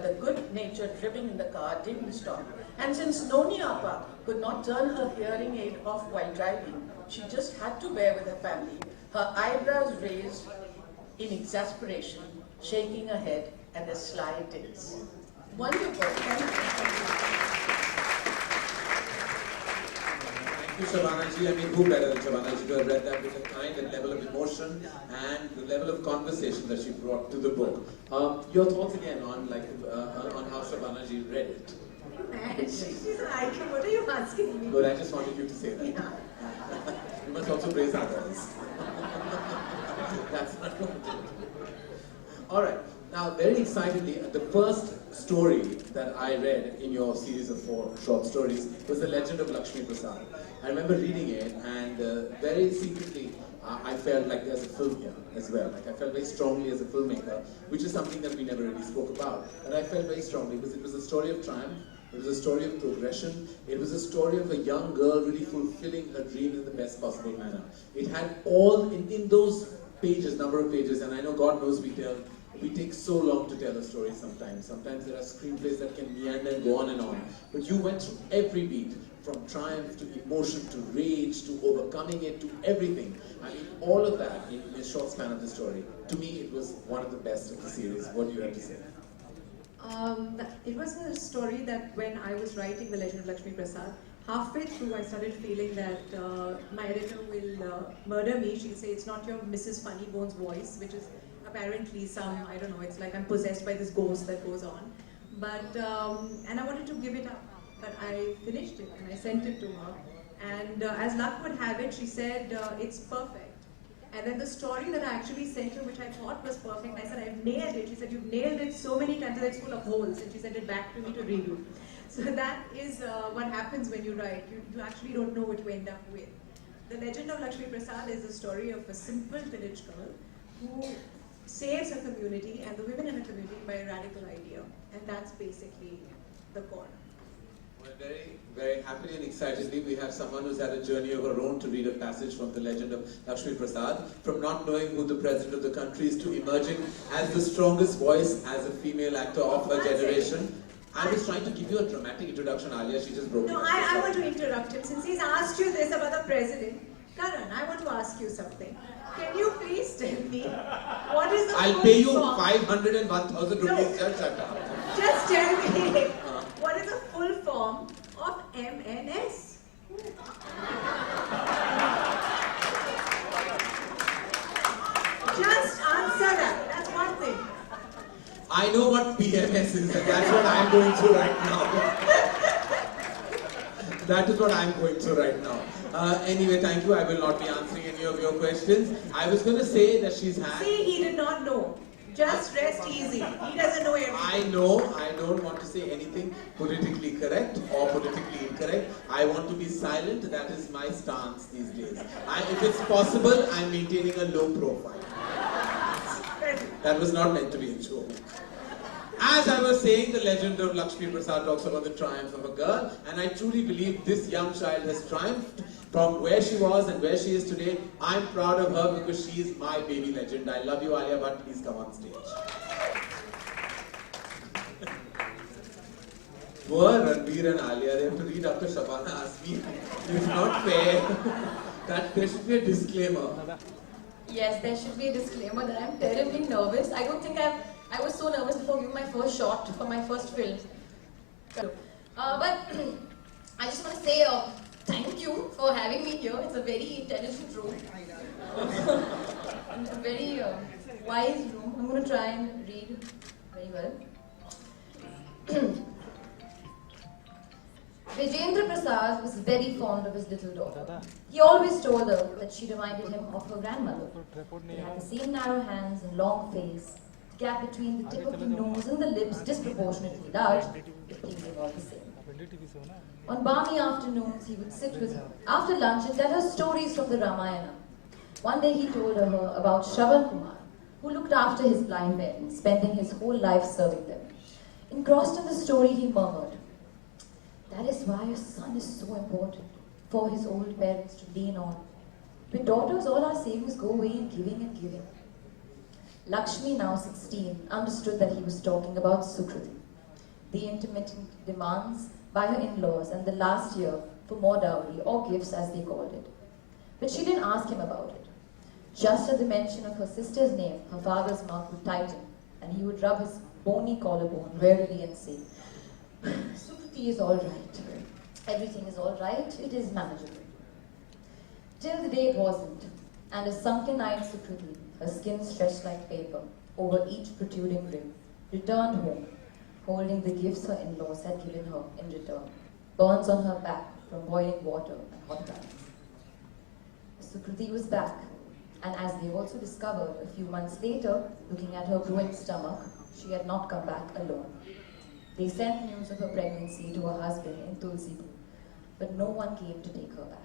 but the good-natured ribbing in the car didn't stop. And since Noni Appa could not turn her hearing aid off while driving, she just had to bear with her family, her eyebrows raised in exasperation, shaking her head at the sly tits. Wonderful. Thank you, Shabana ji. I mean, who better than Shabana ji to have read that with the kind and level of emotion and the level of conversation that she brought to the book. Your thoughts again on how Shabana ji read it? She's like, what are you asking me? Good, I just wanted you to say that. Yeah. You must also praise others. That's not what it is. All right. Now, very excitedly, the first story that I read in your series of 4 short stories was The Legend of Lakshmi Prasad. I remember reading it, and very secretly, I felt like there's a film here as well. Like I felt very strongly as a filmmaker, which is something that we never really spoke about. And I felt very strongly because it was a story of triumph, it was a story of progression, it was a story of a young girl really fulfilling her dreams in the best possible manner. It had all, in those pages, number of pages, and I know God knows we take so long to tell a story sometimes. Sometimes there are screenplays that can meander and go on and on. But you went through every beat, from triumph to emotion to rage to overcoming it to everything. I mean, all of that in a short span of the story. To me, it was one of the best of the series. What do you have to say? It was a story that when I was writing The Legend of Lakshmi Prasad, halfway through I started feeling that my editor will murder me. She'll say, it's not your Mrs. Funny Bones voice, which is apparently some, I don't know, it's like I'm possessed by this ghost that goes on. But, and I wanted to give it up, but I finished it and I sent it to her. And as luck would have it, she said, it's perfect. And then the story that I actually sent her, which I thought was perfect, I said, I've nailed it. She said, you've nailed it so many times that it's full of holes. And she sent it back to me to redo. So that is what happens when you write. You actually don't know what you end up with. The Legend of Lakshmi Prasad is the story of a simple village girl who saves her community and the women in her community by a radical idea. And that's basically the core. Well, very, very happily and excitedly, we have someone who's had a journey of her own to read a passage from The Legend of Lakshmi Prasad, from not knowing who the president of the country is to emerging as the strongest voice as a female actor of her generation. I was trying to give you a dramatic introduction, Alia. She just broke it. No, I want to interrupt him. Since he's asked you this about the president, Karan, I want to ask you something. Can you please tell me what is the I'll pay you 500 and 1,000 rupees. No. Just shut up. Just tell me what is the full form of MNS? Just answer that. That's one thing. I know what PMS is, and that's what I'm going through right now. That is what I'm going through right now. Anyway, thank you. I will not be answering any of your questions. I was going to say that she's had... See, he did not know. Just rest easy. He doesn't know everything. I know. I don't want to say anything politically correct or politically incorrect. I want to be silent. That is my stance these days. If it's possible, I'm maintaining a low profile. That was not meant to be a joke. As I was saying, The Legend of Lakshmi Prasad talks about the triumph of a girl, and I truly believe this young child has triumphed from where she was and where she is today. I'm proud of her because she is my baby legend. I love you, Alia Bhatt. Please come on stage. Poor Ranbir and Alia, they have to read after Shabana asked me. It's not fair. That there should be a disclaimer. Yes, there should be a disclaimer that I'm terribly nervous. I don't think I was so nervous before giving my first shot for my first film. But I just want to say thank you for having me here. It's a very intelligent room. And a very wise room. I'm going to try and read very well. Vijendra Prasad was very fond of his little daughter. He always told her that she reminded him of her grandmother. They had the same narrow hands and long face. The gap between the tip of the nose and the lips disproportionately large, but pleasing all the same. On balmy afternoons, he would sit with her after lunch and tell her stories from the Ramayana. One day he told her about Shravan Kumar, who looked after his blind parents, spending his whole life serving them. Engrossed in the story, he murmured, "That is why your son is so important, for his old parents to lean on. With daughters, all our savings go away in giving and giving." Lakshmi, now 16, understood that he was talking about Sukhriti. the intermittent demands by her in-laws, and the last year for more dowry, or gifts as they called it. But she didn't ask him about it. Just at the mention of her sister's name, her father's mouth would tighten, and he would rub his bony collarbone wearily and say, Sukriti is all right. Everything is all right. It is manageable. Till the day it wasn't, and a sunken-eyed Sukriti, her skin stretched like paper over each protruding rib, returned home, holding the gifts her in-laws had given her in return, burns on her back from boiling water and hot baths. Sukriti was back, and as they also discovered a few months later, looking at her growing stomach, she had not come back alone. They sent news of her pregnancy to her husband in Tulsipur, but no one came to take her back.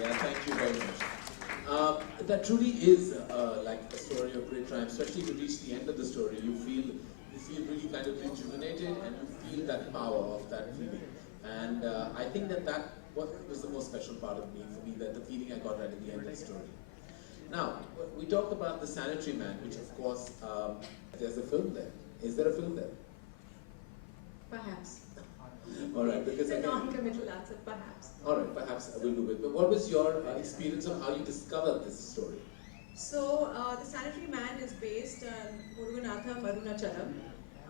Yeah, thank you very much. That truly is like a story of great triumph, especially when you reach the end of the story. You feel really kind of rejuvenated, and you feel that power of that feeling. And I think that was the most special part of me, for me, the feeling I got right at the end of the story. Now, we talked about The Sanitary Man, which of course, there's a film there. Is there a film there? Perhaps. All right, because It's a again, non-committal answer, perhaps. all right, perhaps we'll do it. But what was your experience of how you discovered this story? So, The Sanitary Man is based on Muruganatha Marunachalam.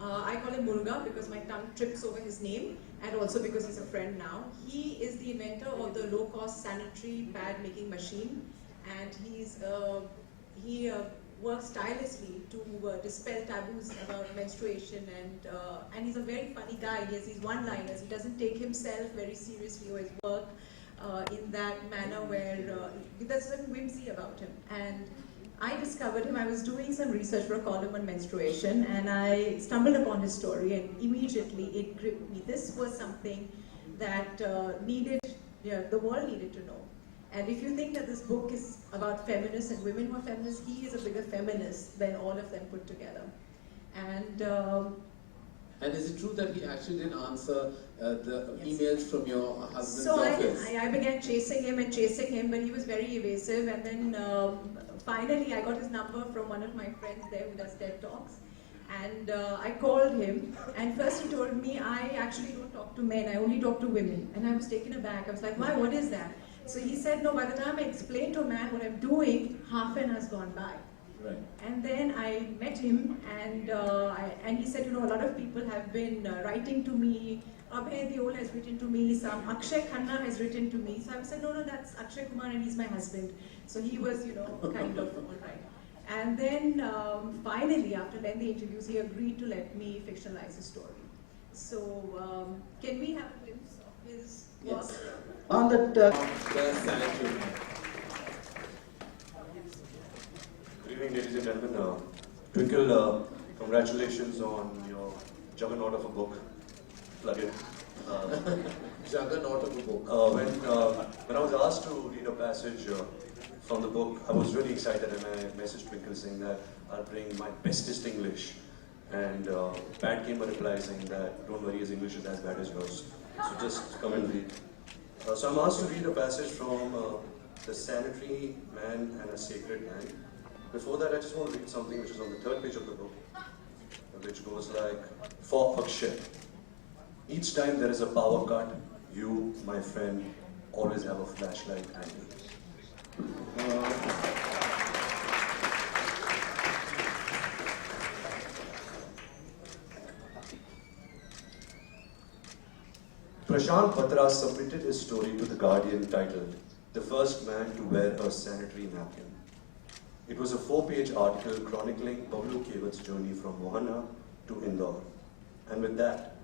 I call him Muruga because my tongue trips over his name, and also because he's a friend now. He is the inventor of the low-cost sanitary pad making machine, and he works tirelessly to dispel taboos about menstruation, and he's a very funny guy. He has these one-liners. He doesn't take himself very seriously or his work in that manner where there's a certain whimsy about him. And I discovered him. I was doing some research for a column on menstruation, and I stumbled upon his story, and immediately it gripped me. This was something that the world needed to know. And if you think that this book is about feminists and women who are feminists, he is a bigger feminist than all of them put together. And is it true that he actually didn't answer the emails from your husband's so office? I began chasing him, but he was very evasive. And then finally, I got his number from one of my friends there who does TED Talks. And I called him, and first he told me, I actually don't talk to men, I only talk to women. And I was taken aback. I was like, why, what is that? So he said, no, by the time I explain to a man what I'm doing, half an hour's gone by. Right. And then I met him, and he said, a lot of people have been writing to me. Abhay Deol has written to me, some Akshay Khanna has written to me. So I said, no, that's Akshay Kumar and he's my husband. So he was, kind of all right. And then finally, after lengthy interviews, he agreed to let me fictionalize the story. So can we have a glimpse of his work? Yes. On that, The Sanitary Man. Good evening, ladies and gentlemen. Twinkle, congratulations on your juggernaut of a book. Plug it. Juggernaut of a book. When I was asked to read a passage from the book, I was really excited, and I messaged Twinkle saying that I'll bring my bestest English. And Pat came a reply saying that don't worry, his English is as bad as yours. So just come and read. So I'm asked to read a passage from The Sanitary Man and a Sacred Man. Before that, I just want to read something which is on the third page of the book, which goes like, for Akshay, each time there is a power cut, you, my friend, always have a flashlight handy. Prashant Batra submitted his story to The Guardian titled, The First Man to Wear a Sanitary Napkin. It was a 4-page article chronicling Bablu Kewat's journey from Mohana to Indore. And with that,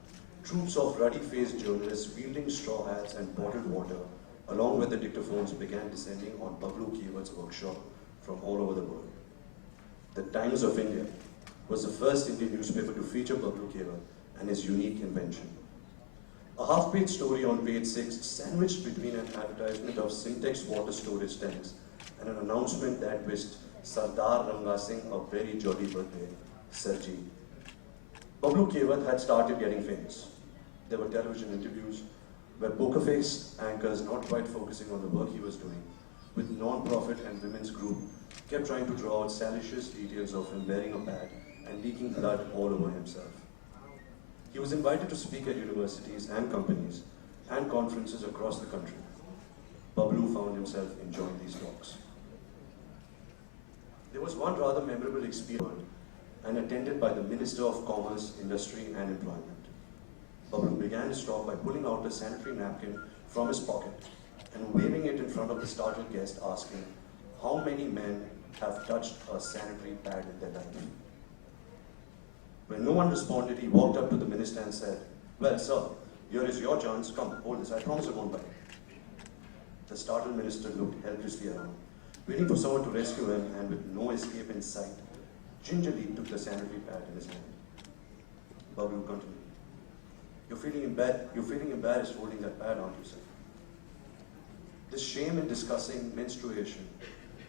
troops of ruddy-faced journalists wielding straw hats and bottled water, along with the dictaphones, began descending on Bablu Kewat's workshop from all over the world. The Times of India was the first Indian newspaper to feature Bablu Kewat and his unique invention. A half-page story on page 6, sandwiched between an advertisement of Syntex water storage tanks and an announcement that wished Sardar Ranga Singh a very jolly birthday, Sarji. Bablu Kewat had started getting famous. There were television interviews where poker-faced anchors, not quite focusing on the work he was doing, with non-profit and women's group, kept trying to draw out salacious details of him wearing a pad and leaking blood all over himself. He was invited to speak at universities and companies and conferences across the country. Bablu found himself enjoying these talks. There was one rather memorable experience and attended by the Minister of Commerce, Industry and Employment. Bablu began his talk by pulling out a sanitary napkin from his pocket and waving it in front of the startled guest, asking, "How many men have touched a sanitary pad in their life?" When no one responded, he walked up to the minister and said, "Well, sir, here is your chance. Come, hold this. I promise it won't bite." The startled minister looked helplessly around, waiting for someone to rescue him, and with no escape in sight, gingerly took the sanitary pad in his hand. Bablu continued, You're feeling embarrassed holding that pad, aren't you, sir?" This shame in discussing menstruation,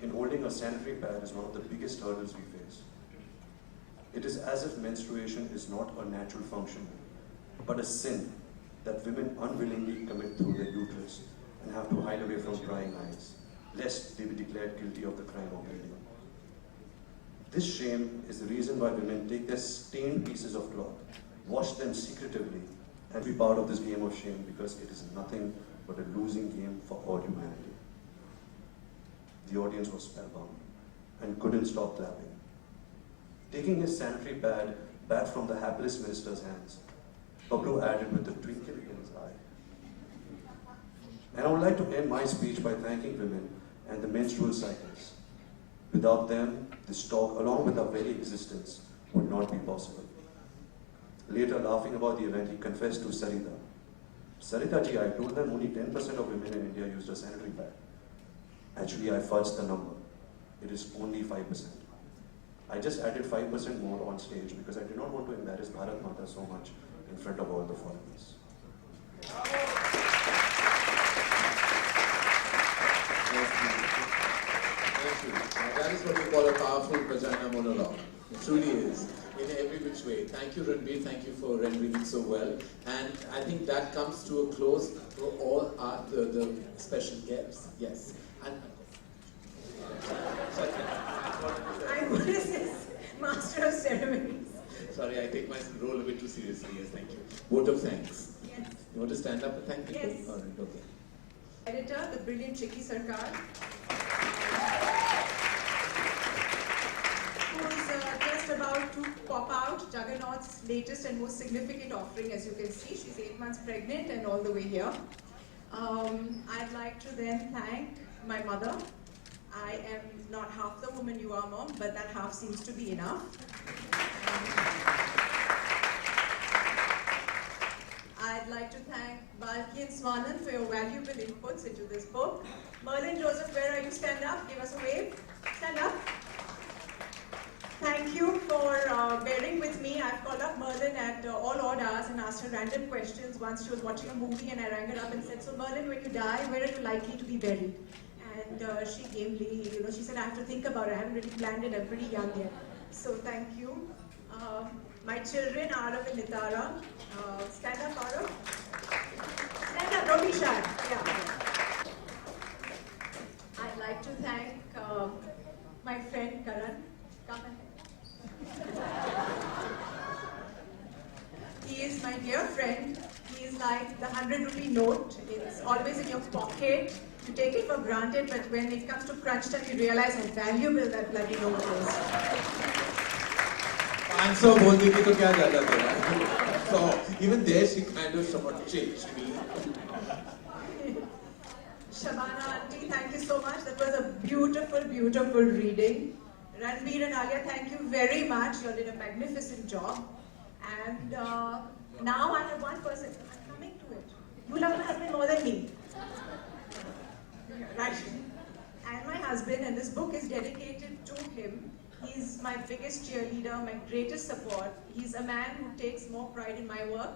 in holding a sanitary pad, is one of the biggest hurdles we face. It is as if menstruation is not a natural function, but a sin that women unwillingly commit through their uterus and have to hide away from prying eyes, lest they be declared guilty of the crime of bleeding. This shame is the reason why women take their stained pieces of cloth, wash them secretively, and be part of this game of shame, because it is nothing but a losing game for all humanity. The audience was spellbound and couldn't stop clapping. Taking his sanitary pad back from the hapless minister's hands, Bablu added with a twinkle in his eye, "And I would like to end my speech by thanking women and the menstrual cycles. Without them, this talk, along with our very existence, would not be possible." Later, laughing about the event, he confessed to Sarita, "Sarita ji, I told them only 10% of women in India used a sanitary pad. Actually, I fudged the number. It is only 5%. I just added 5% more on stage because I did not want to embarrass Bharat Mata so much in front of all the foreigners." Thank you. Now, that is what we call a powerful vagina monologue. It truly is, in every which way. Thank you, Ranbir. Thank you for rendering it so well. And I think that comes to a close for all the special guests. Yes. And I'm Mrs. Master of Ceremonies. sorry, I take my role a bit too seriously. Yes, thank you. Vote of thanks. Yes. You want to stand up and thank people? Yes. All right, okay. Editor, the brilliant Chiki Sarkar, who's just about to pop out Juggernaut's latest and most significant offering, as you can see. She's 8 months pregnant and all the way here. I'd like to then thank my mother. I am not half the woman you are, Mom, but that half seems to be enough. I'd like to thank Balki and Swanan for your valuable inputs into this book. Merlin Joseph, where are you? Stand up, give us a wave. Stand up. Thank you for bearing with me. I've called up Merlin at all odd hours and asked her random questions. Once she was watching a movie and I rang her up and said, "So Merlin, when you die, where are you likely to be buried?" And she gamely, she said, "I have to think about it. I haven't really planned it. I'm pretty young yet." So thank you. My children, Arav and Nitara. Stand up, Arav. Stand up, don't be shy. Yeah. I'd like to thank my friend Karan. Come ahead. He is my dear friend. He is like the 100-rupee note. It's always in your pocket. You take it for granted, but when it comes to crunch time, you realize how valuable that bloody note is. 500 बोल दी थी तो क्या ज्यादा था? So even there she kind of shortchanged me. Shabana auntie, thank you so much. That was a beautiful, beautiful reading. Ranbir and Alia, thank you very much. You all did a magnificent job. And now I have one person. I'm coming to it. You love my husband more than me. Right. And my husband, and this book is dedicated to him. He's my biggest cheerleader, my greatest support. He's a man who takes more pride in my work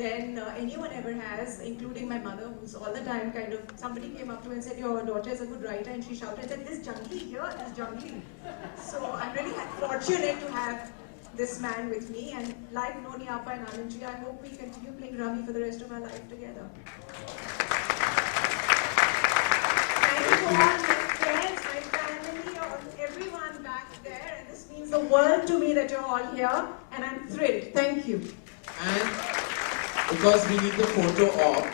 than anyone ever has, including my mother, who's all the time kind of, somebody came up to me and said, "Your daughter is a good writer," and she shouted that "This Jungli here, this Jungli." So I'm really fortunate to have this man with me, and like Noni Appa and Anandji, I hope we continue playing Rummy for the rest of our life together. Thank you for all. me that you're all here, and I'm thrilled. Thank you. And because we need the photo op,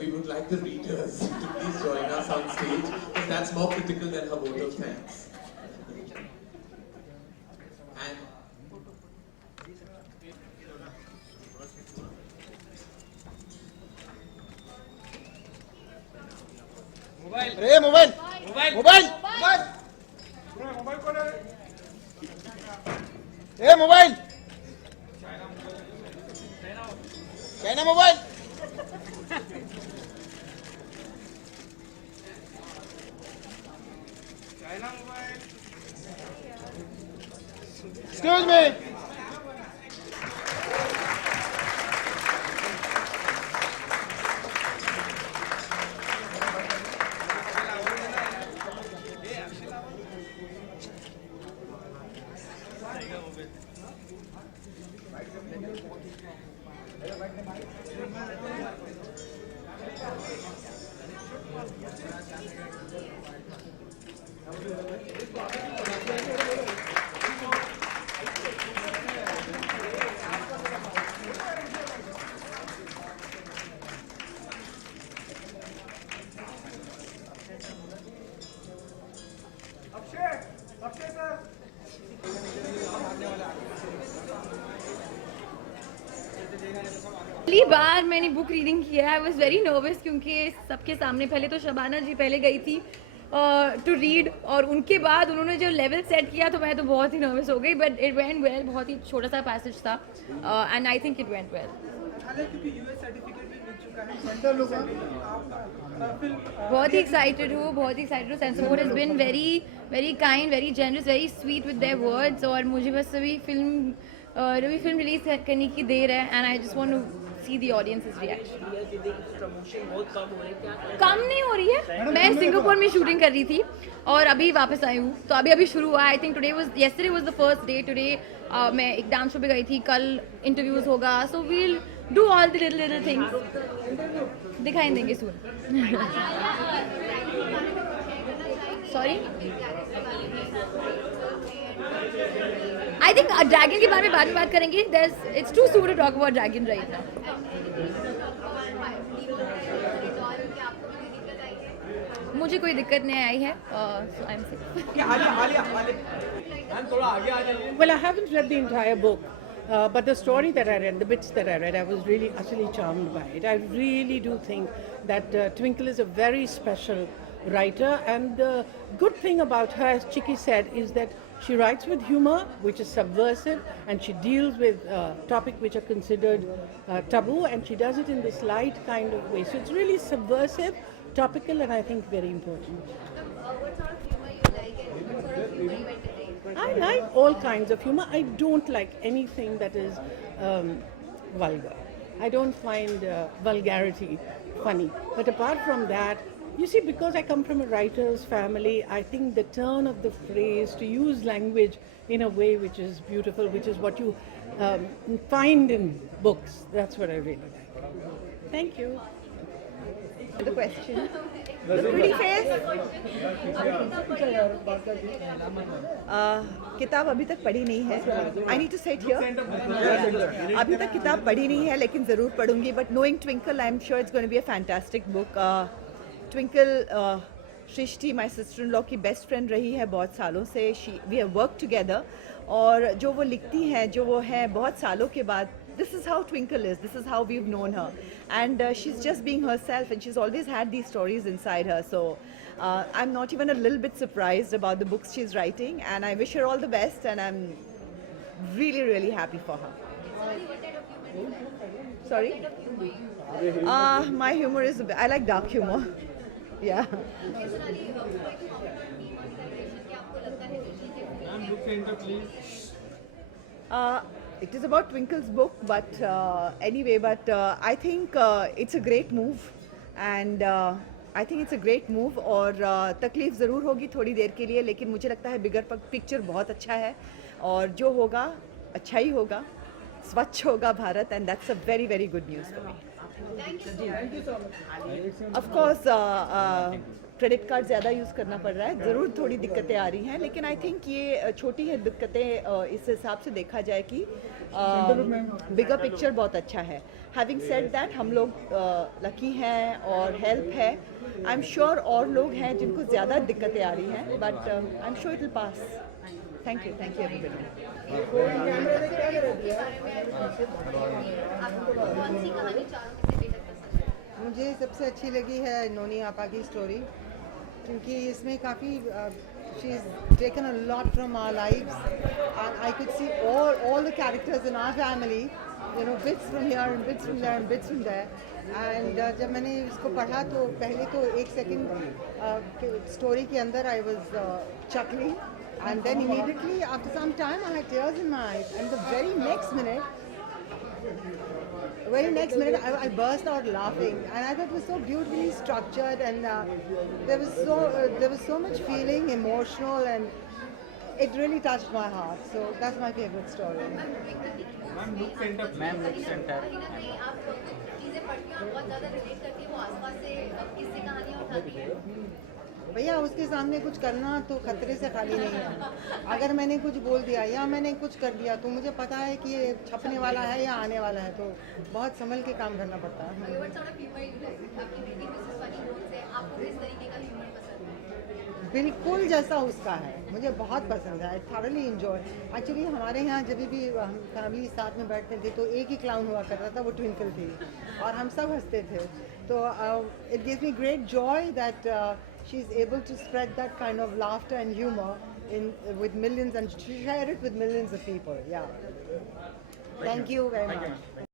we would like the readers to please join us on stage, because that's more critical than her vote of thanks. And mobile China mobile excuse me पहली बार मैंने book reading किया है। I was very nervous क्योंकि सबके सामने पहले तो शबाना जी पहले गई थी टू रीड, और उनके बाद उन्होंने जो लेवल सेट किया तो मैं तो बहुत ही नर्वस हो गई, बट इट वेंट वेल। बहुत ही छोटा सा पैसेज था and I think it went well. बहुत ही एक्साइटेड हूँ, बहुत ही एक्साइटेड हूँ। Censor board has been very very kind, very generous, very sweet with their words, और मुझे बस अभी फिल्म रिलीज करने की देर है and I just want to see the audience's reaction. कम नहीं हो रही है, मैं सिंगापुर में शूटिंग कर रही थी और अभी वापस आई हूँ, तो अभी शुरू हुआ। I think yesterday was the first day. Today मैं एक डांस शो पे गई थी, कल इंटरव्यूज होगा, so we'll do all the little things. दिखाई देंगे soon. Sorry, I think dragon के बारे में बाद में बात करेंगे। It's too soon to talk about dragon right now. मुझे कोई दिक्कत नहीं आई है, so I'm safe. Well, I haven't read the entire book, but the story that I read, the bits that I read, I was really utterly charmed by it. I really do think that Twinkle is a very special writer, and the good thing about her, as Chiki said, is that she writes with humor, which is subversive, and she deals with topics which are considered taboo, and she does it in this light kind of way. So it's really subversive, topical, and I think very important. I like all kinds of humor. I don't like anything that is vulgar. I don't find vulgarity funny. But apart from that, you see, because I come from a writer's family, I think the turn of the phrase to use language in a way which is beautiful, which is what you find in books, that's what I really like. Thank you. The question. The pretty face. किताब अभी तक पढ़ी नहीं है. I need to sit here. अभी तक किताब पढ़ी नहीं है, लेकिन ज़रूर पढ़ूंगी. But knowing Twinkle, I'm sure it's going to be a fantastic book. Twinkle, Shrishti, my sister-in-law की best friend रही है बहुत सालों से. We have worked together. और जो वो लिखती हैं, जो वो है बहुत सालों के बाद, this is how Twinkle is, this is how we've known her, and she's just being herself, and she's always had these stories inside her. So I'm not even a little bit surprised about the books she's writing, and I wish her all the best, and I'm really, really happy for her. Sorry? My humor is, I like dark humor. Yeah. It is about Twinkle's book, but anyway, I think it's a great move, and I think it's a great move. और तकलीफ ज़रूर होगी थोड़ी देर के लिए, लेकिन मुझे लगता है बिगर पिक्चर बहुत अच्छा है, और जो होगा अच्छा ही होगा, स्वच्छ होगा Bharat, and that's a very, very good news for me. Thank you so much. Of course, credit card ज़्यादा यूज़ करना पड़ रहा है, ज़रूर थोड़ी दिक्कतें आ रही हैं, लेकिन आई थिंक ये छोटी है दिक्कतें, इस हिसाब से देखा जाए कि बिगर पिक्चर बहुत अच्छा है. हैविंग सेड दैट हम लोग लकी हैं और हेल्प है. आई एम श्योर और लोग हैं जिनको ज़्यादा दिक्कतें आ रही हैं, but I am sure it will pass. Thank you everybody. मुझे सबसे अच्छी लगी है नोनी आपा की स्टोरी, क्योंकि इसमें काफ़ी she is taken a lot from our lives and I could see all the characters in our family, you know, bits from here and bits from there and bits from there. And जब मैंने इसको पढ़ा तो पहले तो एक second story के अंदर I was chuckling, and then immediately after some time I had tears in my eyes, and the very next minute I burst out laughing, and I thought it was so beautifully structured, and there was so much feeling, emotional, and it really touched my heart. So that's my favorite story. Ma'am look centre भैया उसके सामने कुछ करना तो खतरे से खाली नहीं है. अगर मैंने कुछ बोल दिया या मैंने कुछ कर दिया तो मुझे पता है कि ये छपने वाला है या आने वाला है, तो बहुत संभल के काम करना पड़ता है. बिल्कुल जैसा उसका है, मुझे बहुत पसंद है. I thoroughly enjoy. एक्चुअली हमारे यहाँ जब भी हम फैमिली साथ में बैठते थे तो एक ही क्लाउन हुआ करता था, वो ट्विंकल थी, और हम सब हंसते थे. तो it gives me great Joy that she is able to spread that kind of laughter and humor with millions, and share it with millions of people. Yeah. Thank you very much.